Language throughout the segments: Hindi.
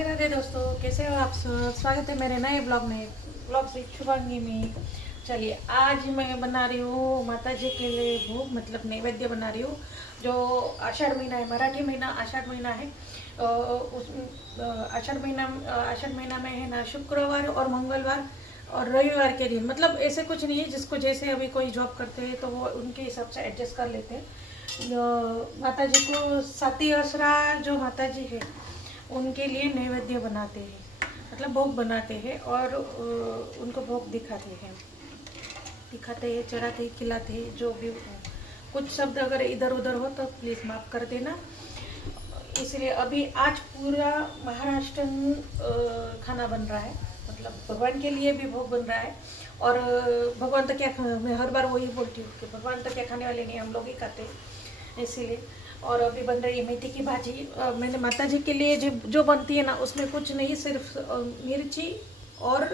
राधे राधे दोस्तों, कैसे हो आप सब। स्वागत है मेरे नए ब्लॉग से शुभांगी में। चलिए, आज मैं बना रही हूँ माता जी के लिए भोग, मतलब नैवेद्य बना रही हूँ। जो आषाढ़ महीना है, मराठी महीना आषाढ़ महीना है। उस आषाढ़ महीना में है ना, शुक्रवार और मंगलवार और रविवार के दिन, मतलब ऐसे कुछ नहीं है। जिसको जैसे अभी कोई जॉब करते हैं तो वो उनके हिसाब से एडजस्ट कर लेते हैं। माता जी को साती असरा जो माता जी है उनके लिए नैवेद्य बनाते हैं, मतलब भोग बनाते हैं और उनको भोग दिखाते हैं, चढ़ाते हैं, खिलाते हैं, जो भी हो। कुछ शब्द अगर इधर उधर हो तो प्लीज़ माफ़ कर देना। इसलिए अभी आज पूरा महाराष्ट्रन खाना बन रहा है, मतलब भगवान के लिए भी भोग बन रहा है। और भगवान तो क्या मैं हर बार वही बोलती हूँ कि भगवान तो क्या खाने वाले नहीं, हम लोग ही खाते हैं, इसीलिए। और अभी बन रही है मेथी की भाजी। मैंने माता जी के लिए जो बनती है ना, उसमें कुछ नहीं, सिर्फ मिर्ची और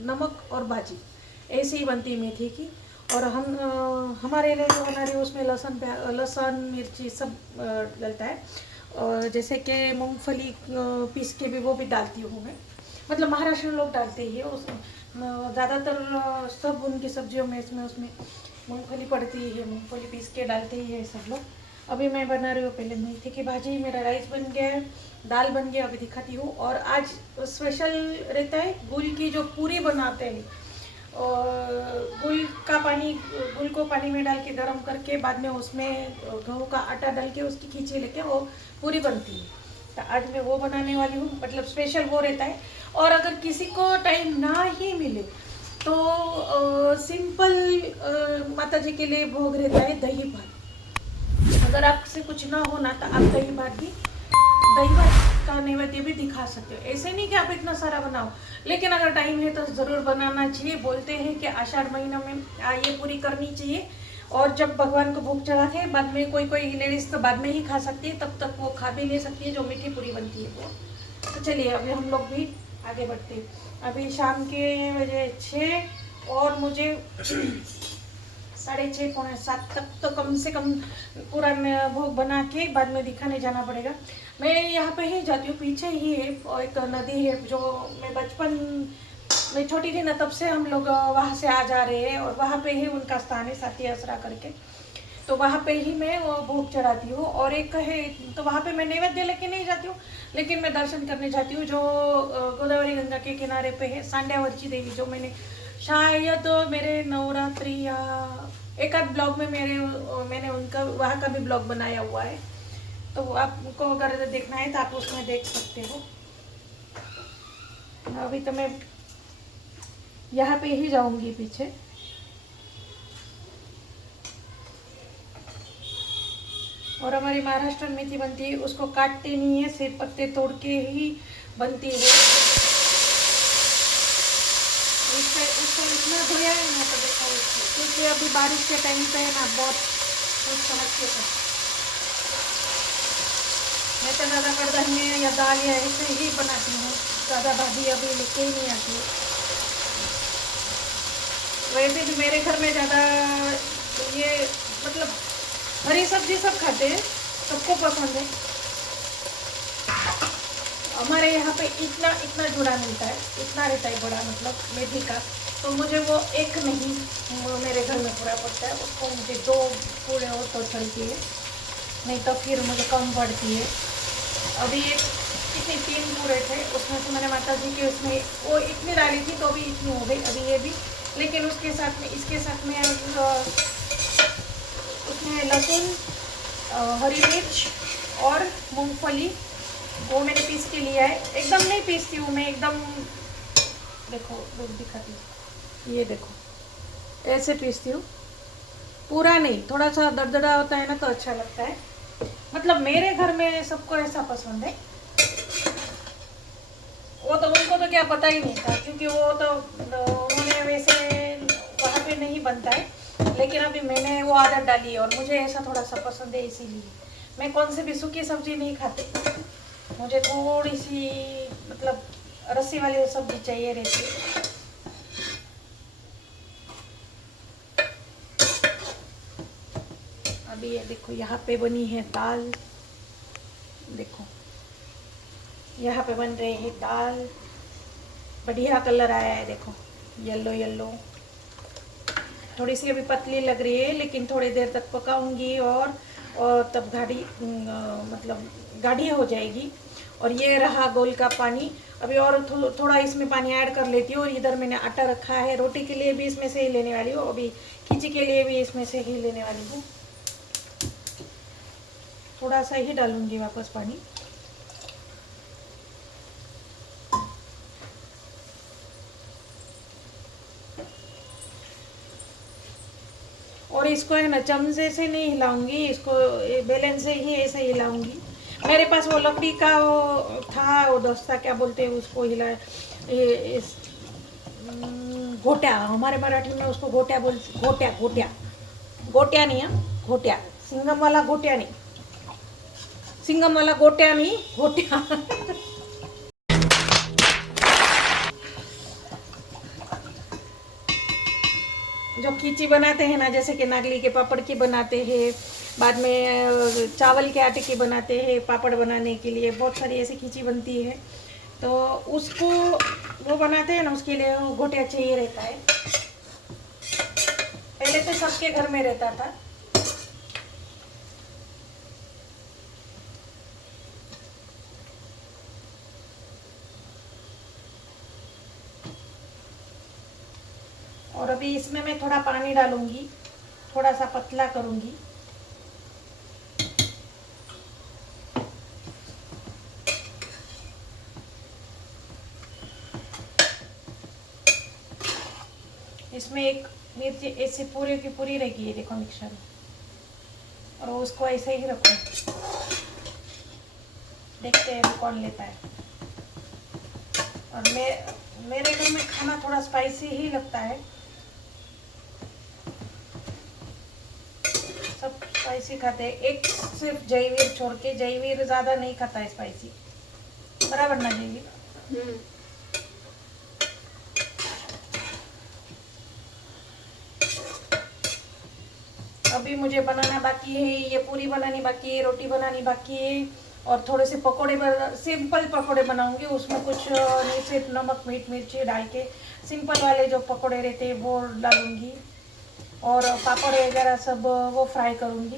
नमक और भाजी, ऐसी ही बनती है मेथी की। और हमारे लिए जो बना रही है उसमें लहसुन मिर्ची सब डलता है। और जैसे कि मूंगफली पीस के भी वो भी डालती हूँ मैं, मतलब महाराष्ट्र लोग डालते ही है उस ज़्यादातर सब उनकी सब्जियों में उसमें मूंगफली पड़ती है, मूंगफली पीस के डालते ही है सब लोग। अभी मैं बना रही हूँ पहले मेथी की भाजी, मेरा राइस बन गया है, दाल बन गया, अभी दिखाती हूँ। और आज स्पेशल रहता है गुड़ की जो पूरी बनाते हैं। और गुड़ को पानी में डाल के गर्म करके बाद में उसमें गेहूँ का आटा डाल के उसकी खींची लेके वो पूरी बनती है। तो आज मैं वो बनाने वाली हूँ, मतलब स्पेशल वो रहता है। और अगर किसी को टाइम ना ही मिले तो सिंपल माता जी के लिए भोग रहता है दही भात। अगर आपसे कुछ ना हो ना तो आप दही भात का नैवेद्य भी दिखा सकते हो। ऐसे नहीं कि आप इतना सारा बनाओ, लेकिन अगर टाइम है तो ज़रूर बनाना चाहिए। बोलते हैं कि आषाढ़ महीना में ये पूरी करनी चाहिए। और जब भगवान को भोग चढ़ाते हैं बाद में कोई लेडीज़ तो बाद में ही खा सकती है, तब तक वो खा भी नहीं सकती है जो मीठी पूरी बनती है वो। तो चलिए अभी हम लोग भी आगे बढ़ते हैं। अभी शाम के बजे 6 और मुझे 6:30 पौने 7 तक तो कम से कम पूरा भोग बना के बाद में दिखाने जाना पड़ेगा। मैं यहाँ पे ही जाती हूँ, पीछे ही है और एक नदी है जो मैं बचपन में छोटी थी ना तब से हम लोग वहाँ से आ जा रहे हैं। और वहाँ पे ही उनका स्थान है साथी आसरा करके, तो वहाँ पे ही मैं वो भोग चढ़ाती हूँ। और एक है तो वहाँ पे मैं नैवेद्य लेके नहीं जाती हूँ, लेकिन मैं दर्शन करने जाती हूँ। जो गोदावरी गंगा के किनारे पे है सांड्यावरची देवी, जो मैंने शायद मेरे नवरात्रि या एक आध ब्लॉग में मैंने उनका वहाँ का भी ब्लॉग बनाया हुआ है, तो आपको अगर देखना है तो आप उसमें देख सकते हो। अभी तो मैं यहाँ पे ही जाऊंगी पीछे। और हमारी महाराष्ट्र में मेथी बनती है, उसको काटते नहीं है, सिर्फ पत्ते तोड़ के ही बनती है। उसको इतना धोया है ना, तो देखो क्योंकि अभी बारिश के टाइम पे है ना, बहुत कुछ समझ के मैं तो ज़्यादा कड़धान्य या दाल या ऐसे ही बनाती हूँ, ज़्यादा भाजी अभी लेके ही नहीं आती हूँ। वैसे भी मेरे घर में ज़्यादा ये मतलब हरी सब्जी सब खाते हैं, सबको पसंद है। हमारे यहाँ पे इतना इतना जुड़ा मिलता है, इतना रहता है बड़ा, मतलब मेथी का। तो मुझे वो एक नहीं, वो मेरे घर में पूरा पड़ता है, उसको मुझे 2 पूरे हो तो चलती है, नहीं तो फिर मुझे कम पड़ती है। अभी एक कितनी 3 पूरे थे, उसमें से मैंने माता जी के उसमें वो इतनी डाली थी तो अभी इतनी हो गई, अभी ये भी। लेकिन उसके साथ में इसके साथ में उसमें लहसुन, हरी मिर्च और मूंगफली वो मैंने पीस के लिया है। एकदम नहीं पीसती हूँ मैं, एकदम देखो दिखाती हूँ, ये देखो ऐसे पीसती हूँ, पूरा नहीं, थोड़ा सा दरदरा होता है ना तो अच्छा लगता है। मतलब मेरे घर में सबको ऐसा पसंद है। वो तो उनको तो क्या पता ही नहीं था, क्योंकि वो तो उन्होंने वैसे वहाँ पे नहीं बनता है। लेकिन अभी मैंने वो आदत डाली है और मुझे ऐसा थोड़ा सा पसंद है, इसीलिए मैं कौन से भी सूखी सब्जी नहीं खाती। मुझे थोड़ी सी मतलब रस्सी वाली सब्जी चाहिए रहती है। अभी ये देखो यहाँ पे बनी है दाल, देखो यहाँ पे बन रहे हैं दाल। बढ़िया कलर आया है, देखो येलो येलो। थोड़ी सी अभी पतली लग रही है, लेकिन थोड़ी देर तक पकाऊंगी और तब मतलब गाढ़ी हो जाएगी। और ये रहा गोल का पानी। अभी और थोड़ा इसमें पानी ऐड कर लेती हूँ। और इधर मैंने आटा रखा है, रोटी के लिए भी इसमें से ही लेने वाली हूँ, अभी खिचड़ी के लिए भी इसमें से ही लेने वाली हूँ। थोड़ा सा ही डालूंगी वापस पानी। और इसको है ना चमचे से नहीं हिलाऊंगी, इसको बेलन से ही ऐसे हिलाऊंगी। मेरे पास वो लकड़ी का वो था, वो दोस्ता क्या बोलते हैं उसको, घोट्या, हमारे मराठी में उसको घोट्या बोलते। घोट्या घोट्या गोट्या नहीं है, घोट्या। सिंगम वाला घोट्या नहीं, सिंगम वाला गोट्या नहीं, घोट्या। जो खींची बनाते हैं ना, जैसे कि नागली के पापड़ की बनाते हैं, बाद में चावल के आटे की बनाते हैं पापड़ बनाने के लिए, बहुत सारी ऐसी खींची बनती है। तो उसको वो बनाते हैं ना, उसके लिए वो घोटिया चाहिए रहता है। पहले तो सबके घर में रहता था। और अभी इसमें मैं थोड़ा पानी डालूंगी, थोड़ा सा पतला करूंगी। इसमें एक मिर्ची ऐसे पूरी की पूरी रहेगी, ये देखो मिक्सर में। और उसको ऐसे ही रखो, देखते हैं कौन लेता है। और मेरे घर में खाना थोड़ा स्पाइसी ही लगता है, सब स्पाइसी खाते हैं। एक सिर्फ जयवीर छोड़ के, जयवीर ज्यादा नहीं खाता है स्पाइसी, बराबर ना जयवीर? अभी मुझे बनाना बाकी है, ये पूरी बनानी बाकी है, रोटी बनानी बाकी है। और थोड़े से पकोड़े सिंपल पकोड़े बनाऊंगी, उसमें कुछ नहीं, सिर्फ नमक मीठ मिर्ची डाल के सिंपल वाले जो पकोड़े रहते हैं वो डालूंगी। और पापड़ वगैरह सब वो फ्राई करूंगी,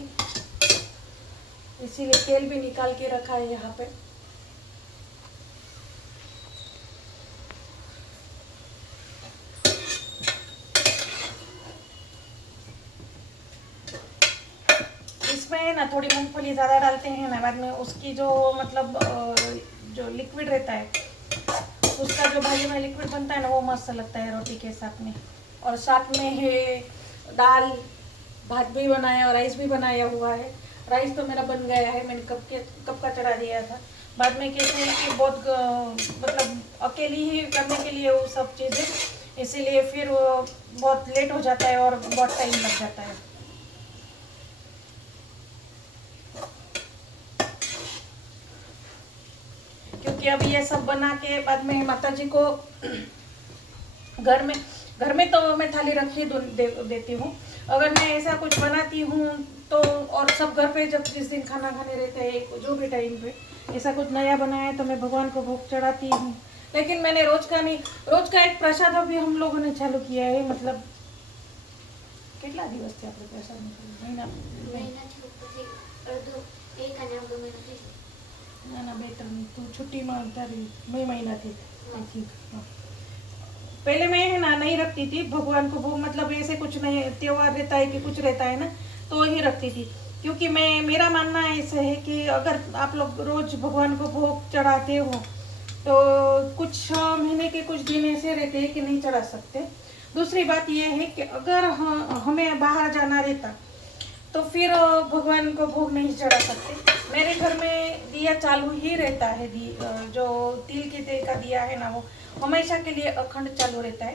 इसीलिए तेल भी निकाल के रखा है यहाँ पे। इसमें है ना थोड़ी मूंगफली ज़्यादा डालते हैं ना, बाद में उसकी जो मतलब जो लिक्विड रहता है, उसका जो भाजी में लिक्विड बनता है ना, वो मस्त लगता है रोटी के साथ में। और साथ में है दाल, भात भी बनाया और राइस भी बनाया हुआ है। राइस तो मेरा बन गया है, मैंने कब का चढ़ा दिया था। बाद में कैसे है कि बहुत मतलब अकेली ही करने के लिए वो सब चीज़ें, इसीलिए फिर वो बहुत लेट हो जाता है और बहुत टाइम लग जाता है। क्योंकि अब ये सब बना के बाद में माता जी को घर में तो मैं थाली रख ही देती हूँ। अगर मैं ऐसा कुछ बनाती हूँ तो, और सब घर पे जब जिस दिन खाना खाने रहते हैं, जो भी टाइम पे ऐसा कुछ नया बनाया तो मैं भगवान को भोग चढ़ाती हूँ। लेकिन मैंने रोज का नहीं, रोज का एक प्रसाद अभी हम लोगों ने चालू किया है। मतलब કેટલા દિવસ થી આપણે પ્રસાદ મહિના ના ના 2-3 તું छुट्टीમાં તારી મહિના थी आई थिंक। पहले मैं है ना नहीं रखती थी भगवान को भोग, मतलब ऐसे कुछ नहीं त्योहार रहता है कि कुछ रहता है ना तो ही रखती थी। क्योंकि मेरा मानना ऐसा है कि अगर आप लोग रोज भगवान को भोग चढ़ाते हो तो कुछ महीने के कुछ दिन ऐसे रहते हैं कि नहीं चढ़ा सकते। दूसरी बात यह है कि अगर हमें बाहर जाना रहता तो फिर भगवान को भोग नहीं चढ़ा सकते। मेरे घर में दिया चालू ही रहता है, जो तिल के तेल का दिया है ना, वो हमेशा के लिए अखंड चालू रहता है।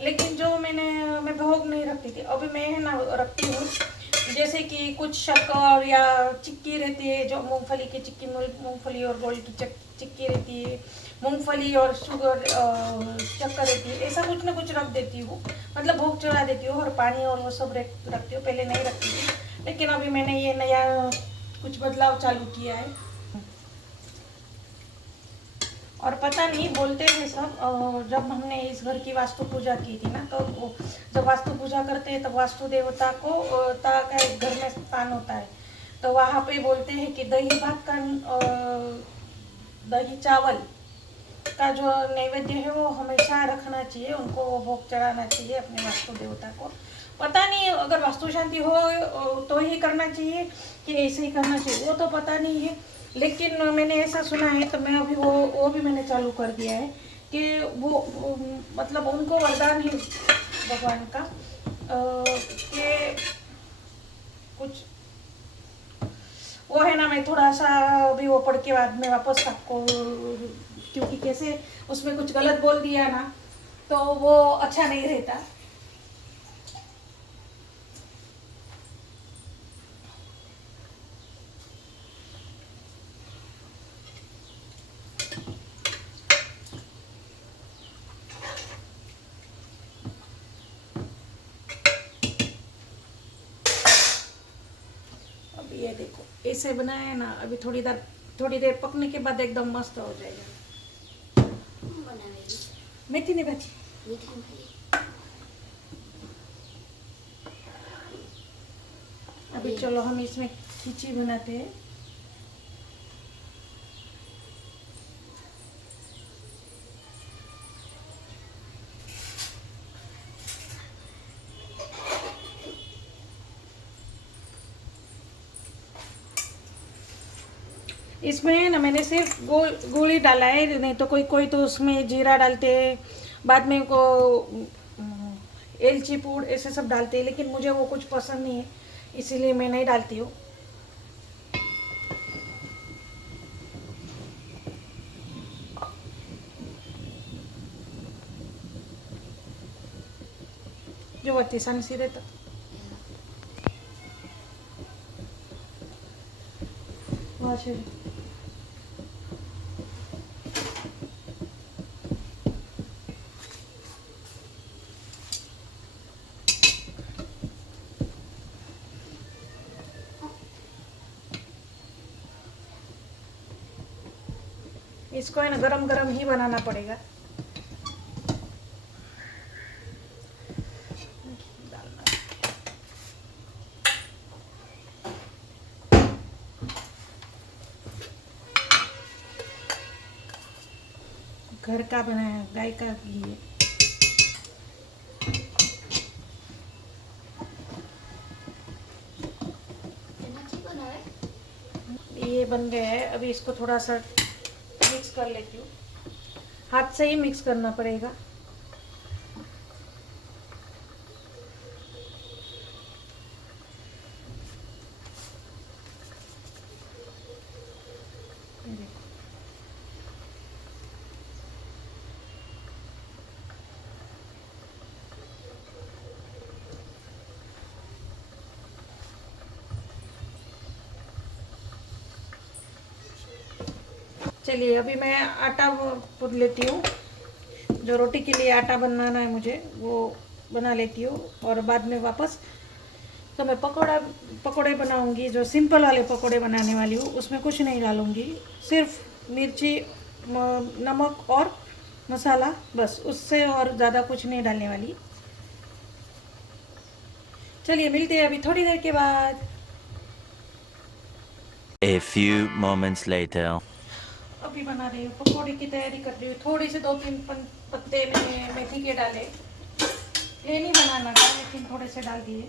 लेकिन जो मैं भोग नहीं रखती थी, अभी मैं है ना रखती हूँ। जैसे कि कुछ शक्कर या चिक्की रहती है, जो मूंगफली की चिक्की, मूंगफली और गोल की चिक्की रहती है, मूंगफली और शुगर शक्कर रहती है, ऐसा कुछ ना कुछ रख देती हूँ। मतलब भोग चढ़ा देती हूँ और पानी और वो सब रखती हूँ। पहले नहीं रखती थी, लेकिन अभी मैंने ये नया कुछ बदलाव चालू किया है। और पता नहीं बोलते हैं सब, जब हमने इस घर की वास्तु पूजा की थी ना, तो जब वास्तु पूजा करते हैं तब वास्तु देवता को ता का एक घर में स्थान होता है, तो वहाँ पे बोलते हैं कि दही भात का दही चावल का जो नैवेद्य है वो हमेशा रखना चाहिए, उनको वो भोग चढ़ाना चाहिए अपने वास्तु देवता को। पता नहीं अगर वास्तु शांति हो तो ही करना चाहिए कि ऐसे ही करना चाहिए, वो तो पता नहीं है, लेकिन मैंने ऐसा सुना है, तो मैं अभी वो भी मैंने चालू कर दिया है कि वो मतलब उनको वरदान है भगवान का कि कुछ वो है ना, मैं थोड़ा सा अभी वो पढ़ के बाद में वापस आपको, क्योंकि कैसे उसमें कुछ गलत बोल दिया ना तो वो अच्छा नहीं रहता। अब ये देखो ऐसे बनाया है ना, अभी थोड़ी देर पकने के बाद एकदम मस्त हो जाएगा। मेथी नहीं भाजी, अभी चलो हम इसमें खिचड़ी बनाते हैं। इसमें ना मैंने सिर्फ गुड़ ही डाला है, नहीं तो कोई तो उसमें जीरा डालते हैं, बाद में को एलची पूड़ ऐसे सब डालते हैं, लेकिन मुझे वो कुछ पसंद नहीं है, इसीलिए मैं नहीं डालती हूँ। जो होती सन सी रहता इसको है ना गरम गरम ही बनाना पड़ेगा। घर का बनाया, गाय का घी है। ये बन गया है, अभी इसको थोड़ा सा मिक्स कर लेती हूँ, हाथ से ही मिक्स करना पड़ेगा। चलिए अभी मैं आटा गूंथ लेती हूँ, जो रोटी के लिए आटा बनाना है मुझे वो बना लेती हूँ, और बाद में वापस तो मैं पकोड़े बनाऊंगी, जो सिंपल वाले पकोड़े बनाने वाली हूँ, उसमें कुछ नहीं डालूंगी, सिर्फ मिर्ची नमक और मसाला, बस, उससे और ज़्यादा कुछ नहीं डालने वाली। चलिए मिलते हैं अभी थोड़ी देर के बाद। A few moments later. अभी बना रही हूँ, पकौड़े की तैयारी कर रही हूँ। थोड़ी से 2-3 पत्ते में मेथी के डाले, ये नहीं बनाना था लेकिन थोड़े से डाल दिए,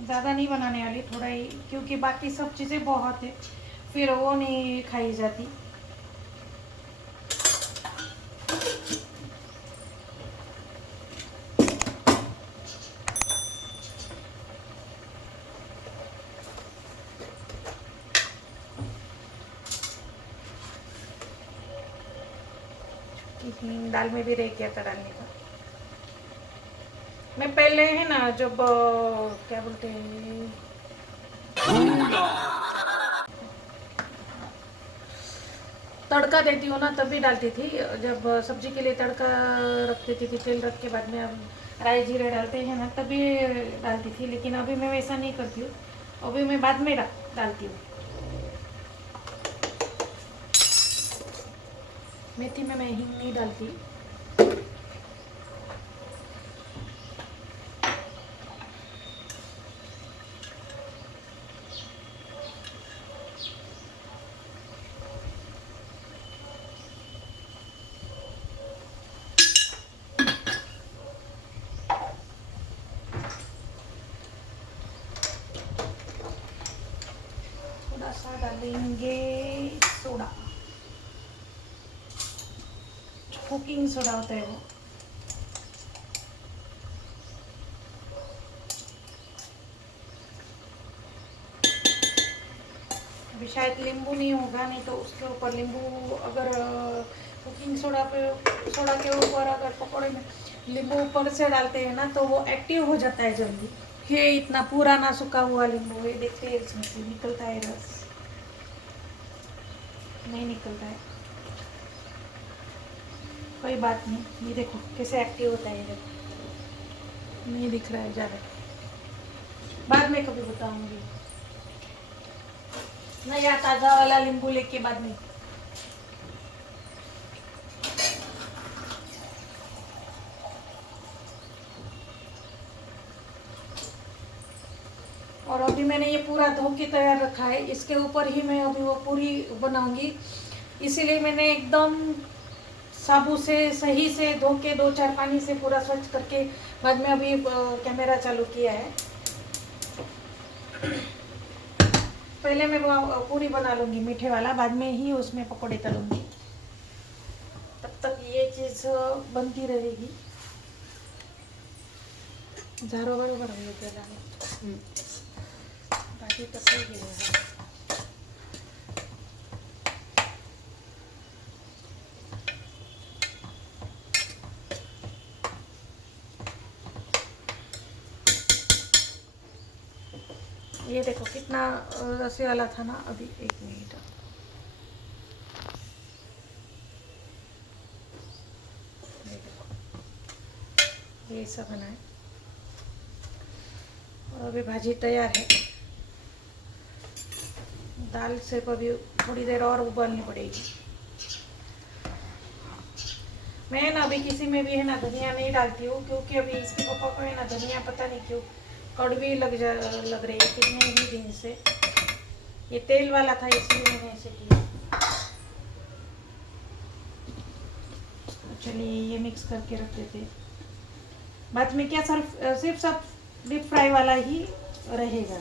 ज़्यादा नहीं बनाने वाली, थोड़ा ही, क्योंकि बाकी सब चीज़ें बहुत है, फिर वो नहीं खाई जाती। दाल में भी रह गया था डालने का। मैं पहले है ना, जब क्या बोलते हैं, तड़का देती हूँ ना, तब भी डालती थी, जब सब्जी के लिए तड़का रख देती थी, तेल रख के बाद में अब राई जीरा डालते हैं ना, तभी डालती थी, लेकिन अभी मैं वैसा नहीं करती हूँ, अभी मैं बाद में डालती हूँ। मेथी में मैं हींग नहीं डालती। थोड़ा सा डालेंगे सोडा, कुकिंग सोडा होता है वो। अभी शायद नींबू नहीं होगा, नहीं तो उसके ऊपर नींबू, अगर कुकिंग सोडा के ऊपर अगर पकौड़े में नींबू ऊपर से डालते हैं ना तो वो एक्टिव हो जाता है जल्दी। ये इतना पुराना सूखा हुआ नींबू है, देखते हैं इसमें से निकलता है रस, नहीं निकलता है, कोई बात नहीं। ये देखो कैसे एक्टिव होता है, देखो नहीं दिख रहा है ज़्यादा, बाद में कभी बताऊंगी। नया ताज़ा वाला नींबू लेके बाद में। और अभी मैंने ये पूरा धो के तैयार रखा है, इसके ऊपर ही मैं अभी वो पूरी बनाऊंगी। इसीलिए मैंने एकदम साबु से सही से धो के 2-4 पानी से पूरा स्वच्छ करके बाद में अभी कैमरा चालू किया है। पहले मैं पूरी बना लूँगी मीठे वाला, बाद में ही उसमें पकौड़े तलूँगी। तब तक ये चीज़ बनती रहेगी। झारो बरोबर हो गया बाकी तो सही है। ये देखो कितना रसे वाला था ना। अभी 1 मिनट, ये देखो ये सब बना है और अभी भाजी तैयार है। दाल से अभी थोड़ी देर और उबालनी पड़ेगी। मैं ना अभी किसी में भी है ना धनिया नहीं डालती हूँ, क्योंकि अभी इसके पापा को है ना धनिया पता नहीं क्यों कड़वी लग रही है कितने ही दिन से। ये तेल वाला था इसलिए मैंने ऐसे किया। चलिए ये मिक्स करके रख देते, बाद में क्या सिर्फ सब डीप फ्राई वाला ही रहेगा।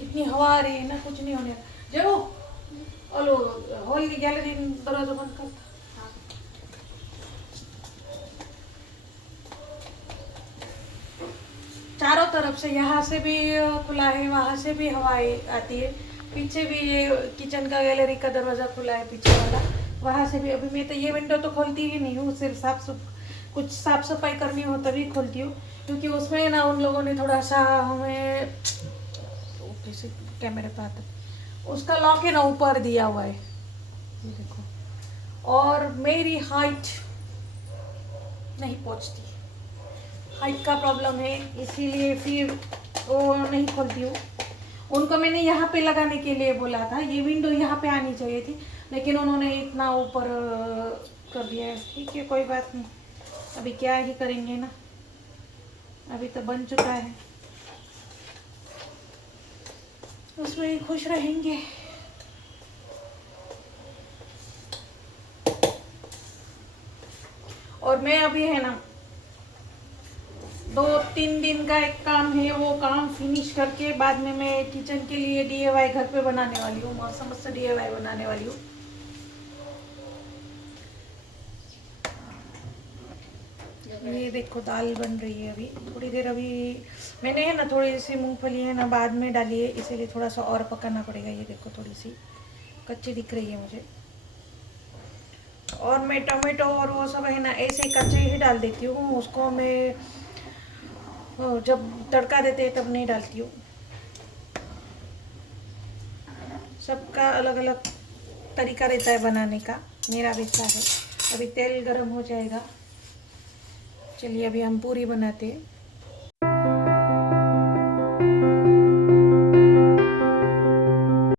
इतनी हवा आ रही है ना, कुछ नहीं होने। जरो ओलो हॉल की गैलरी दरवाजा बंद कर। चारों तरफ से, यहाँ से भी खुला है, वहाँ से भी हवाएं आती है, पीछे भी ये किचन का गैलरी का दरवाज़ा खुला है पीछे वाला, वहाँ से भी। अभी मैं तो ये विंडो तो खोलती ही नहीं हूँ, सिर्फ कुछ साफ सफाई करनी हो तभी खोलती हूँ, क्योंकि उसमें ना उन लोगों ने थोड़ा सा हमें कैसे कैमरे पे आता, उसका लॉक है ना ऊपर दिया हुआ है, ये देखो। और मेरी हाइट नहीं पहुँचती, हाइट का प्रॉब्लम है, इसीलिए फिर वो नहीं खोलती हूँ। उनको मैंने यहाँ पे लगाने के लिए बोला था, ये विंडो यहाँ पे आनी चाहिए थी, लेकिन उन्होंने इतना ऊपर कर दिया है। ठीक है कोई बात नहीं, अभी क्या ही करेंगे ना, अभी तो बन चुका है, उसमें ही खुश रहेंगे। और मैं अभी है ना 2-3 दिन का एक काम है, वो काम फिनिश करके बाद में मैं किचन के लिए DIY घर पे बनाने वाली हूँ, मस्त DIY बनाने वाली हूँ। ये देखो दाल बन रही है अभी, थोड़ी देर अभी मैंने है ना थोड़ी सी मूंगफली है ना बाद में डाली है, इसीलिए थोड़ा सा और पकाना पड़ेगा। ये देखो थोड़ी सी कच्ची दिख रही है मुझे, और मैं टमाटो और वो सब है ना ऐसे कच्चे ही डाल देती हूँ, उसको मैं जब तड़का देते हैं तब नहीं डालती हूँ। सबका अलग अलग तरीका रहता है बनाने का, मेरा वैसा है। अभी तेल गरम हो जाएगा। चलिए अभी हम पूरी बनाते हैं।